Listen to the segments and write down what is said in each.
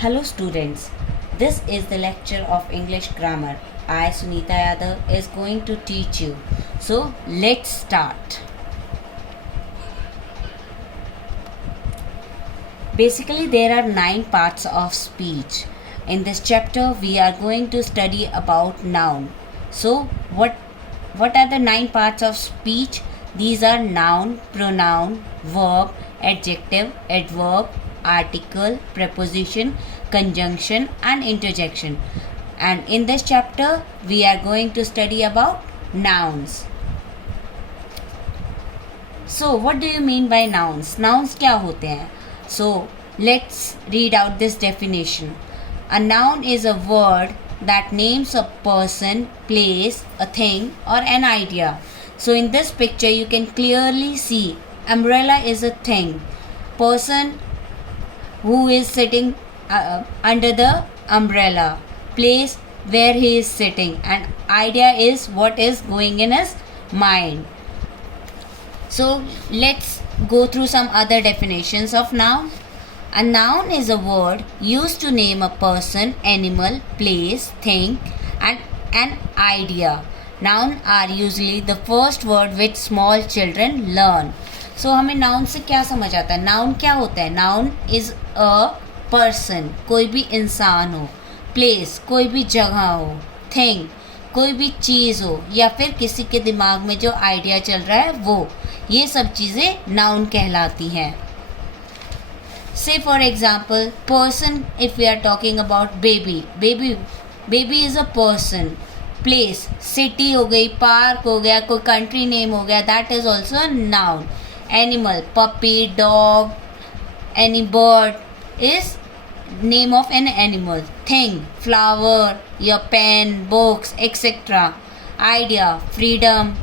Hello students, this is the lecture of English grammar. I Sunita Yadav is going to teach you. So let's start. Basically there are 9 parts of speech. In this chapter we are going to study about noun. So what are the 9 parts of speech? These are noun, pronoun, verb, adjective, adverb, article, preposition, conjunction and interjection. And in this chapter we are going to study about nouns. So what do you mean by nouns? Nouns क्या होते हैं? So let's read out this definition. A noun is a word that names a person, place, a thing or an idea. So in this picture you can clearly see umbrella is a thing. Person who is sitting under the umbrella, place where he is sitting, and idea is what is going in his mind. So let's go through some other definitions of noun. A noun is a word used to name a person, animal, place, thing and an idea. Noun are usually the first word which small children learn. So हमें noun से क्या समझ आता है? Noun क्या होता है? Noun is a person, कोई भी इंसान हो, प्लेस कोई भी जगह हो, थिंग कोई भी चीज़ हो, या फिर किसी के दिमाग में जो आइडिया चल रहा है वो, ये सब चीज़ें नाउन कहलाती हैं. Say for example, person, if we are talking about baby is a person. Place, city हो गई, park हो गया, कोई country name हो गया, that is also a noun. Animal, puppy, dog, any bird is name of an animal. Thing, flower, your pen, books, etc. Idea, freedom.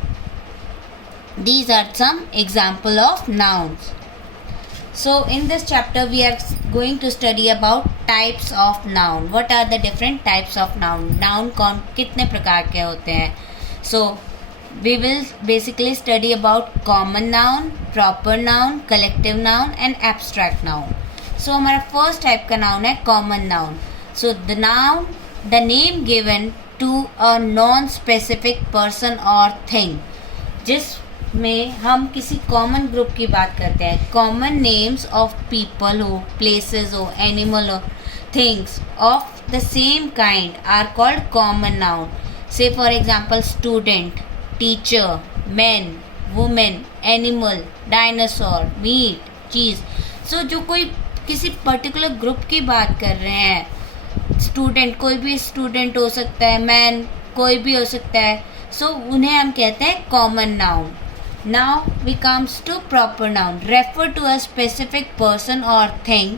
These are some example of nouns. So in this chapter we are going to study about types of noun. What are the different types of noun? Noun कितने प्रकार के होते हैं? So we will basically study about common noun, proper noun, collective noun and abstract noun. So हमारा first type का noun है common noun. So the noun, the name given to a non-specific person or thing. जिसमें हम किसी common group की बात करते हैं. कॉमन नेम्स ऑफ पीपल हो, प्लेसेस हो, एनिमल हो, things of the same kind are called common noun. Say for example student, teacher, man, women, animal, dinosaur, meat, cheese. So जो कोई किसी पर्टिकुलर ग्रुप की बात कर रहे हैं, स्टूडेंट कोई भी स्टूडेंट हो सकता है, मैन कोई भी हो सकता है, सो उन्हें हम कहते हैं common noun. Now we comes to proper noun. Refer to a specific person और thing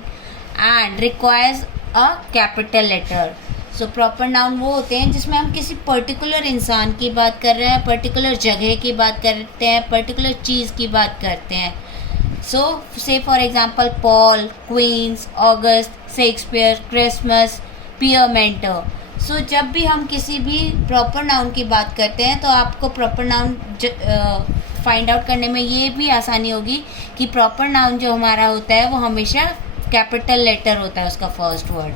and requires a capital letter. So proper noun वो होते हैं जिसमें हम किसी पर्टिकुलर इंसान की बात कर रहे हैं, पर्टिकुलर जगह की बात करते हैं, पर्टिकुलर चीज़ की बात करते हैं. So say for example Paul, Queens, August, Shakespeare, Christmas, pier mentor. So जब भी हम किसी भी प्रॉपर नाउन की बात करते हैं तो आपको प्रॉपर नाउन फाइंड आउट करने में ये भी आसानी होगी कि प्रॉपर नाउन जो हमारा होता है वो हमेशा कैपिटल लेटर होता है उसका फर्स्ट वर्ड.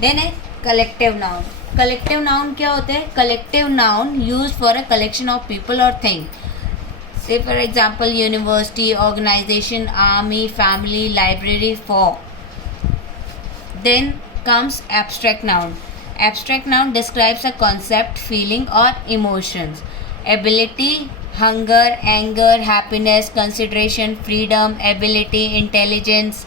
देन है कलेक्टिव नाउन. कलेक्टिव नाउन क्या होते हैं? Collective noun use for a collection of people और thing. Say for example university, organization, army, family, library, for. Then comes abstract noun. Abstract noun describes a concept, feeling or emotions. Ability, hunger, anger, happiness, consideration, freedom, ability, intelligence,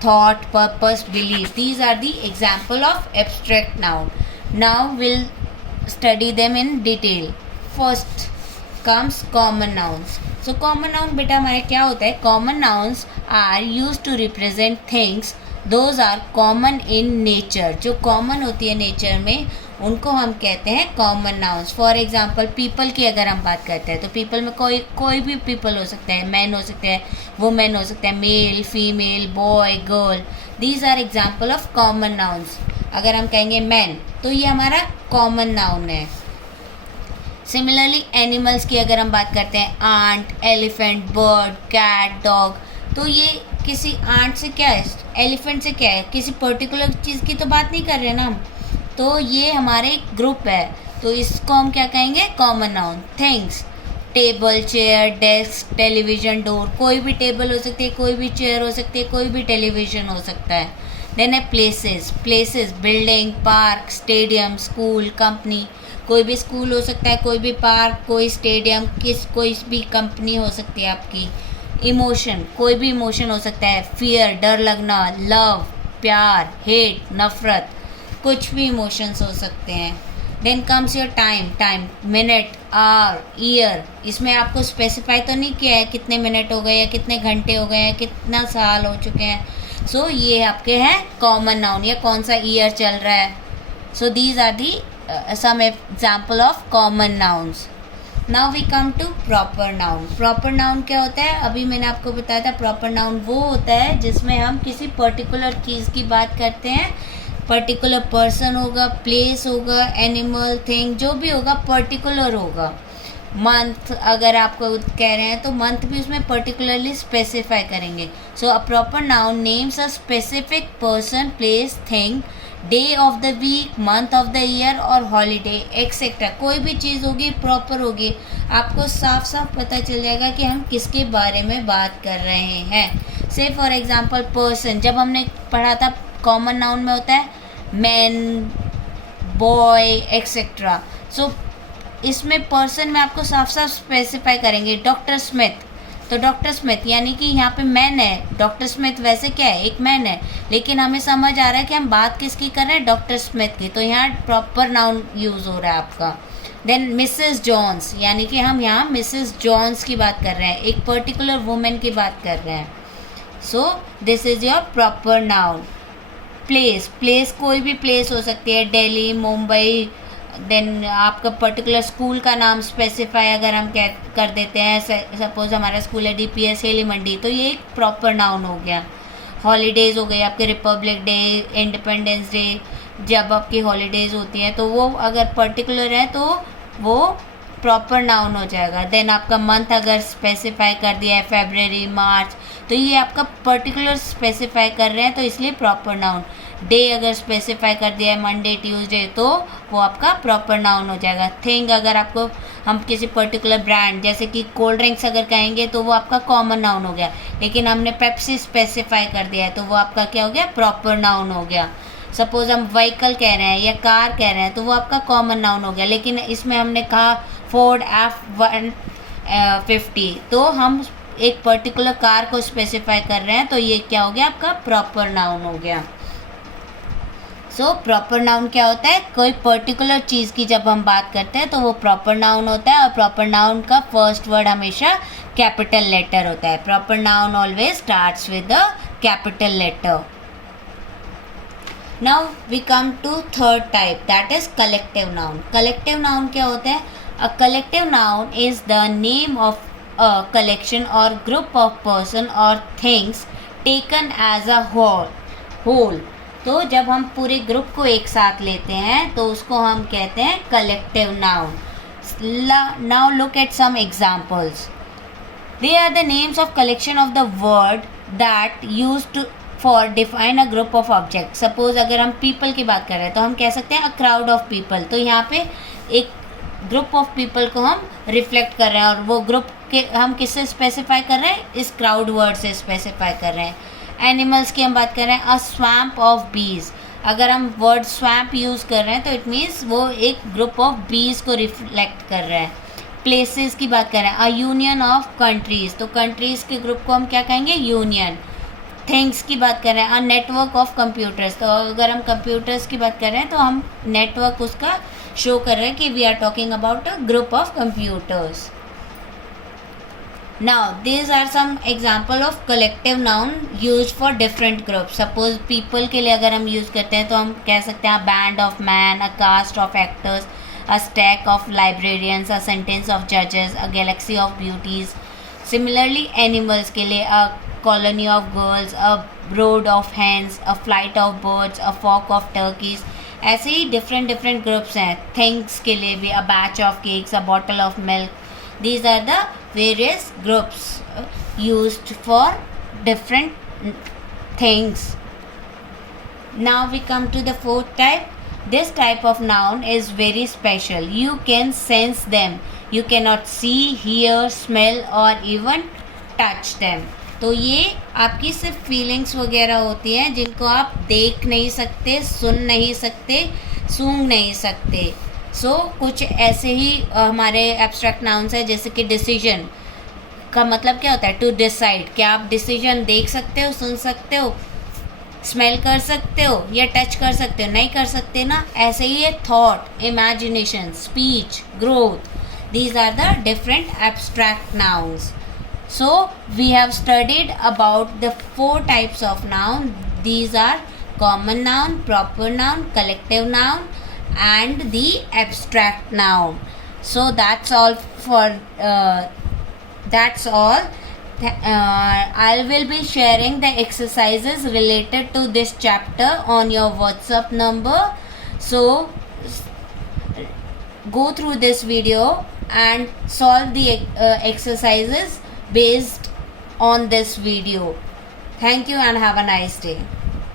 thought, purpose, belief. These are the example of abstract noun. Now we'll study them in detail. First comes common nouns. So common noun बेटा हमारे क्या होता है? Common nouns are used to represent things those are common in nature. जो common होती है nature में उनको हम कहते हैं common nouns. For example people की अगर हम बात करते हैं तो पीपल में कोई भी पीपल हो सकता है. मैन हो सकते हैं, वुमेन हो सकता है, male, female, boy, girl. These are example of common nouns. अगर हम कहेंगे मैन तो ये हमारा कॉमन नाउन है. सिमिलरली एनिमल्स की अगर हम बात करते हैं, ant, elephant, bird, cat, dog, तो ये किसी आंट से क्या है, एलिफेंट से क्या है, किसी पर्टिकुलर चीज़ की तो बात नहीं कर रहे ना हम, तो ये हमारे एक ग्रुप है, तो इसको हम क्या कहेंगे, common noun. Things, table, chair, desk, television, door. कोई भी टेबल हो सकती है, कोई भी चेयर हो सकती है, कोई भी टेलीविजन हो सकता है. देन है places. Places, building, park, stadium, school, company. कोई भी स्कूल हो सकता है, कोई भी पार्क, कोई स्टेडियम, कोई भी कंपनी हो सकती है आपकी. इमोशन, कोई भी इमोशन हो सकता है, फियर, डर लगना, लव, प्यार, हेट, नफरत, कुछ भी इमोशंस हो सकते हैं. Then comes your time. Time, minute, hour, year. इसमें आपको स्पेसिफाई तो नहीं किया है कितने मिनट हो गए या कितने घंटे हो गए या कितना साल हो चुके हैं. सो ये आपके हैं कॉमन नाउन, या कौन सा ईयर चल रहा है. So these are the some example of common nouns. Now we come to proper noun. Proper noun क्या होता है, अभी मैंने आपको बताया था. प्रॉपर नाउन वो होता है जिसमें हम किसी पर्टिकुलर चीज़ की बात करते हैं. पर्टिकुलर पर्सन होगा, प्लेस होगा, एनिमल, थिंग, जो भी होगा पर्टिकुलर होगा. मंथ अगर आपको कह रहे हैं तो मंथ भी उसमें पर्टिकुलरली स्पेसिफाई करेंगे. So a proper noun names a specific person, place, thing, day of the week, month of the year और हॉलीडे एक्सेट्रा. कोई भी चीज़ होगी प्रॉपर होगी, आपको साफ साफ पता चल जाएगा कि हम किसके बारे में बात कर रहे हैं. से फॉर एग्जांपल पर्सन, जब हमने पढ़ा था कॉमन नाउन में होता है मैन, बॉय एक्सेट्रा. सो इसमें पर्सन में आपको साफ साफ स्पेसिफाई करेंगे. डॉक्टर स्मिथ, तो डॉक्टर स्मिथ यानी कि यहाँ पे मैन है. डॉक्टर स्मिथ वैसे क्या है, एक मैन है, लेकिन हमें समझ आ रहा है कि हम बात किसकी कर रहे हैं, डॉक्टर स्मिथ की. तो यहाँ प्रॉपर नाउन यूज़ हो रहा है आपका. देन मिसेस जॉन्स, यानी कि हम यहाँ मिसेस जॉन्स की बात कर रहे हैं, एक पर्टिकुलर वुमेन की बात कर रहे हैं. So this is your proper noun. Place, place कोई भी प्लेस हो सकती है, दिल्ली, मुंबई. देन आपका पर्टिकुलर स्कूल का नाम स्पेसिफाई अगर हम कर देते हैं, सपोज हमारा स्कूल है DPS हेली मंडी, तो ये एक प्रॉपर नाउन हो गया. हॉलीडेज़ हो गए आपके, रिपब्लिक डे, इंडिपेंडेंस डे, जब आपकी हॉलीडेज़ होती हैं तो वो अगर पर्टिकुलर है तो वो प्रॉपर नाउन हो जाएगा. देन आपका मंथ अगर स्पेसिफाई कर दिया है फरवरी, मार्च, तो ये आपका पर्टिकुलर स्पेसिफाई कर रहे हैं तो इसलिए प्रॉपर नाउन. डे अगर स्पेसिफाई कर दिया है मंडे, ट्यूसडे, तो वो आपका प्रॉपर नाउन हो जाएगा. थिंग अगर आपको हम किसी पर्टिकुलर ब्रांड जैसे कि कोल्ड ड्रिंक्स अगर कहेंगे तो वो आपका कॉमन नाउन हो गया, लेकिन हमने पेप्सी स्पेसिफाई कर दिया है तो वो आपका क्या हो गया, प्रॉपर नाउन हो गया. सपोज हम व्हीकल कह रहे हैं या कार कह रहे हैं तो वो आपका कॉमन नाउन हो गया, लेकिन इसमें हमने कहा फोर्ड F-150, तो हम एक पर्टिकुलर कार को स्पेसिफाई कर रहे हैं तो ये क्या हो गया, आपका प्रॉपर नाउन हो गया. सो प्रॉपर नाउन क्या होता है, कोई पर्टिकुलर चीज़ की जब हम बात करते हैं तो वो प्रॉपर नाउन होता है. और प्रॉपर नाउन का फर्स्ट वर्ड हमेशा कैपिटल लेटर होता है. Proper noun always starts with a capital letter. Now we come to third type, that is collective noun. Collective noun क्या होता है, a collective noun is the name of a collection or group of person or things taken as a whole. तो जब हम पूरे group को एक साथ लेते हैं तो उसको हम कहते हैं collective noun. Now look at some examples. They are the names of collection of the word that used for define a group of object. Suppose अगर हम पीपल की बात कर रहे हैं तो हम कह सकते हैं अ क्राउड ऑफ पीपल. तो यहाँ पे एक ग्रुप ऑफ पीपल को हम रिफ्लेक्ट कर रहे हैं और वो ग्रुप के हम किससे स्पेसिफाई कर रहे हैं, इस क्राउड वर्ड से स्पेसिफाई कर रहे हैं. एनिमल्स की हम बात कर रहे हैं, अ स्वैम्प ऑफ बीज. अगर हम वर्ड स्वैम्प यूज़ कर रहे हैं तो इट मीन्स वो एक ग्रुप ऑफ बीज को रिफ्लेक्ट कर रहा है. प्लेसेस की बात कर रहे हैं, अ यूनियन ऑफ कंट्रीज़. तो कंट्रीज़ के ग्रुप को हम क्या कहेंगे, यूनियन. थिंग्स की बात कर रहे हैं, अ नेटवर्क ऑफ कंप्यूटर्स. तो अगर हम कंप्यूटर्स की बात कर रहे हैं तो हम नेटवर्क उसका शो कर रहे हैं कि we are talking about a group of computers. Now these are some example of collective noun used for different groups. Suppose people के लिए अगर हम use करते हैं तो हम कह सकते हैं a band of man, a cast of actors, a stack of librarians, a sentence of judges, a galaxy of beauties. Similarly animals के लिए a colony of girls, a brood of hens, a flight of birds, a flock of turkeys. ऐसे ही different groups हैं. Things के लिए भी a batch of cakes, a bottle of milk. These are the various groups used for different things. Now we come to the fourth type. This type of noun is very special. You can sense them. You cannot see, hear, smell or even touch them. तो ये आपकी सिर्फ feelings वगैरह होती हैं जिनको आप देख नहीं सकते, सुन नहीं सकते, सूंघ नहीं सकते. सो कुछ ऐसे ही हमारे एब्स्ट्रैक्ट नाउन्स है, जैसे कि डिसीजन का मतलब क्या होता है? To decide. क्या आप डिसीजन देख सकते हो, सुन सकते हो, स्मेल कर सकते हो या टच कर सकते हो? नहीं कर सकते ना. ऐसे ही है thought, imagination, speech, growth. These are the different abstract nouns. So we have studied about the 4 types of noun. These are common noun, proper noun, collective noun and the abstract noun. So that's all for that's all. I will be sharing the exercises related to this chapter on your WhatsApp number. So go through this video and solve the exercises based on this video. Thank you and have a nice day.